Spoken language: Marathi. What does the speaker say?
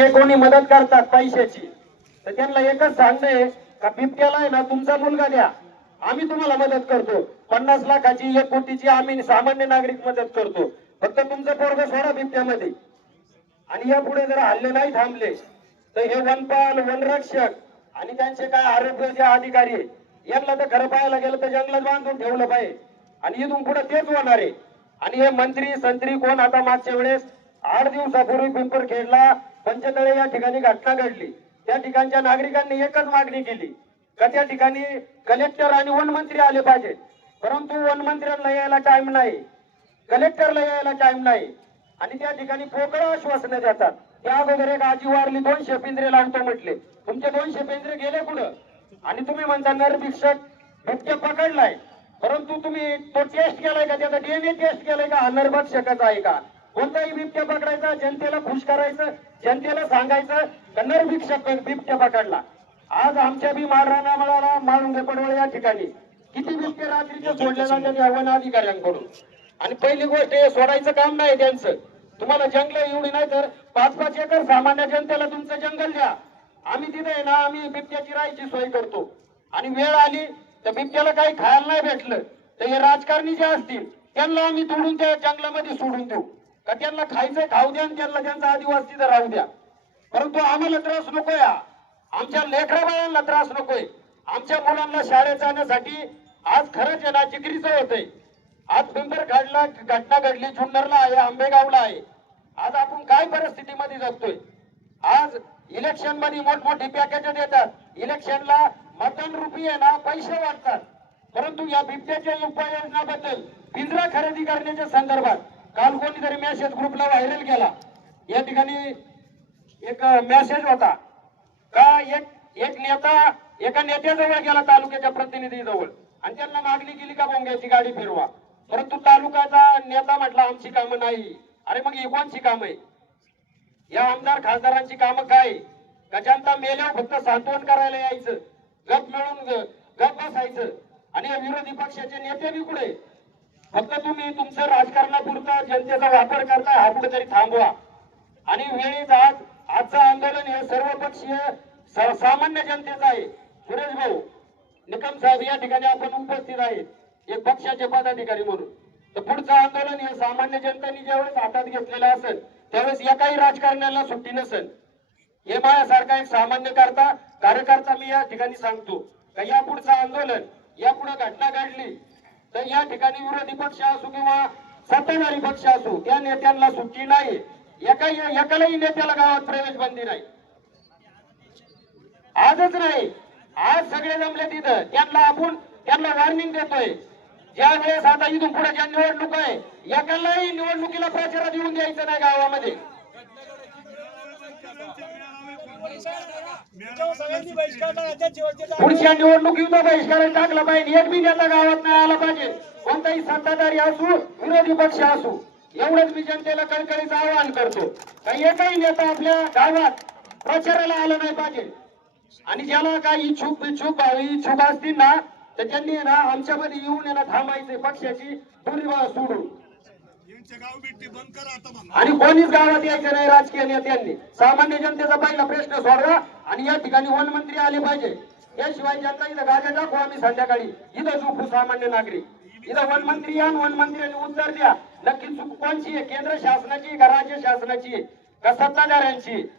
ते कोणी मदत करतात पैशाची तर त्यांना एकच सांगणे का बिबट्याला आहे ना तुमचा मुलगा द्या. आम्ही तुम्हाला मदत करतो. पन्नास लाखाची एक कोटीची आम्ही सामान्य नागरिक मदत करतो. फक्त तुमचं पोरग सोडा बिबट्यामध्ये. आणि या पुढे जर हल्ले नाही थांबले तर हे वनपाल वनरक्षक आणि त्यांचे काय आरोग्य अधिकारी यांना तर खरं पाहायला गेलं तर जंगलात बांधून ठेवलं पाहिजे. आणि इथून पुढे तेच होणार आहे. आणि हे मंत्री संत्री कोण आता मागच्या वेळेस आठ दिवसापूर्वी पिंपरखेडला पंचतळे या ठिकाणी घटना घडली. त्या ठिकाणच्या नागरिकांनी एकच मागणी केली का त्या ठिकाणी कलेक्टर आणि वनमंत्री आले पाहिजे परंतु वनमंत्र्यांना यायला टाइम नाही कलेक्टरला यायला टाइम नाही. आणि त्या ठिकाणी पोकळ आश्वासनं देतात. त्या अगोदर एक आजी वारली दोनशे पिंजरे लावतो म्हटले. तुमचे दोनशे पिंजरे गेले कुठं? आणि तुम्ही म्हणता नरभिक्षक बिबट्या पकडलाय. परंतु तुम्ही तो टेस्ट केलाय का? त्याचा डीएनए टेस्ट केलाय का? हा नरभक्षकच आहे का? कोणताही बिबट्या पकडायचा जनतेला खुश करायचं जनतेला सांगायचं का नरभिक्षक बिबट्या पकडला? आज आमच्या बी मारणारा मला माळुंगे पडवळ या ठिकाणी. किती बिबटे रात्रीचे सोडले जातात या वन अधिकाऱ्यांकडून? आणि पहिली गोष्ट हे सोडायचं काम नाही त्यांचं. तुम्हाला जंगल एवढी नाही तर पाच पाच एकर सामान्य जनतेला तुमचं जंगल द्या. आम्ही तिथे ना आम्ही बिबट्याची राहायची सोय करतो. आणि वेळ आली तर बिबट्याला काही खायला नाही भेटलं तर हे राजकारणी जे असतील त्यांना आम्ही तोडून त्या जंगलामध्ये सोडून देऊ. का त्यांना खायचं खाऊ द्या आणि त्यांना त्यांचा आदिवास तिथं राहू द्या. परंतु आम्हाला त्रास नको या आमच्या लेकराबाळांना त्रास नकोय. आमच्या मुलांना शाळेत जाण्यासाठी आज खरंच आहे ना होतंय. आज पिंपरखेडला घटना घडली जुन्नरला आहे आंबेगावला आहे. आज आपण काय परिस्थितीमध्ये जगतोय? आज इलेक्शनमध्ये मोठमोठी पॅकेज देतात इलेक्शनला मतदान रुपी आहे ना पैसे वाटतात परंतु या बिबट्याच्या उपाययोजनाबद्दल पिंजरा खरेदी करण्याच्या संदर्भात काल कोणीतरी मेसेज ग्रुपला व्हायरल केला. या ठिकाणी एक मेसेज होता. का एक एक नेता एका नेत्याजवळ गेला तालुक्याच्या प्रतिनिधीजवळ. आणि त्यांना मागणी केली का बोंग्याची गाडी फिरवा. परंतु तालुक्याचा नेता म्हटला आमची कामं नाही. अरे मग ही कोणची कामं आहे? या आमदार खासदारांची कामं काय? का जनता मेल्यावर फक्त सांत्वन करायला यायचं. गप मिळून ग- गप बसायचं. आणि या विरोधी पक्षाचे नेते बी कुठे? फक्त तुम्ही तुमचं राजकारणापुरता जनतेचा वापर करता हा कुठेतरी थांबवा. आणि वेळीच आज आजचं आंदोलन हे सर्वपक्षीय सामान्य जनतेचं आहे. सुरेश भाऊ निकम साहेब या ठिकाणी आपण उपस्थित आहेत. एक पक्षाचे पदाधिकारी म्हणून. तर पुढचं आंदोलन हे सामान्य जनतेने ज्यावेळेस हातात घेतलेलं असेल त्यावेळेस एकाही राजकारण्याला सुट्टी नसेल. हे माझ्यासारखा एक सामान्य करता कार्यकर्ता मी या ठिकाणी सांगतो. का या पुढचं आंदोलन या पुढे घटना घडली तर या ठिकाणी विरोधी पक्ष असू किंवा सत्ताधारी पक्ष असू त्या नेत्यांना सुट्टी नाही. एका एकालाही नेत्याला गावात प्रवेश बंदी नाही. आजच नाही. आज सगळे जमले तिथं. त्यांना आपण त्यांना वॉर्निंग देतोय. ज्या वेळेस आता इथून पुढे ज्या निवडणूक आहे एकालाही निवडणुकीला प्रचारात येऊन द्यायचं नाही गावामध्ये. पुढच्या निवडणुकीचा बहिष्कार टाकला पाहिजे. एक बी नेता गावात नाही आला पाहिजे. कोणताही सत्ताधारी असू विरोधी पक्ष असू एवढंच मी जनतेला कळकळीचं आवाहन करतो. काही एकही नेता आपल्या गावात प्रचाराला आला नाही पाहिजे. आणि ज्याला काही इच्छुक इच्छुक इच्छुक असतील ना तर त्यांनी ना आमच्यामध्ये येऊन ना थांबायचे पक्षाची बाजू सोडून. आणि कोणीच गावात यायचं नाही राजकीय नेत्यांनी सामान्य जनतेचा पहिला प्रश्न सोडवा आणि या ठिकाणी वनमंत्री आले पाहिजे. याशिवाय जनता इथं गाड्या दाखवू आम्ही संध्याकाळी. इथं झोपू सामान्य नागरिक. इथं वनमंत्री या वनमंत्र्यांनी उत्तर द्या. नक्की चूक कोणची आहे? केंद्र शासनाची का राज्य शासनाची आहे? का सत्ताधाऱ्यांची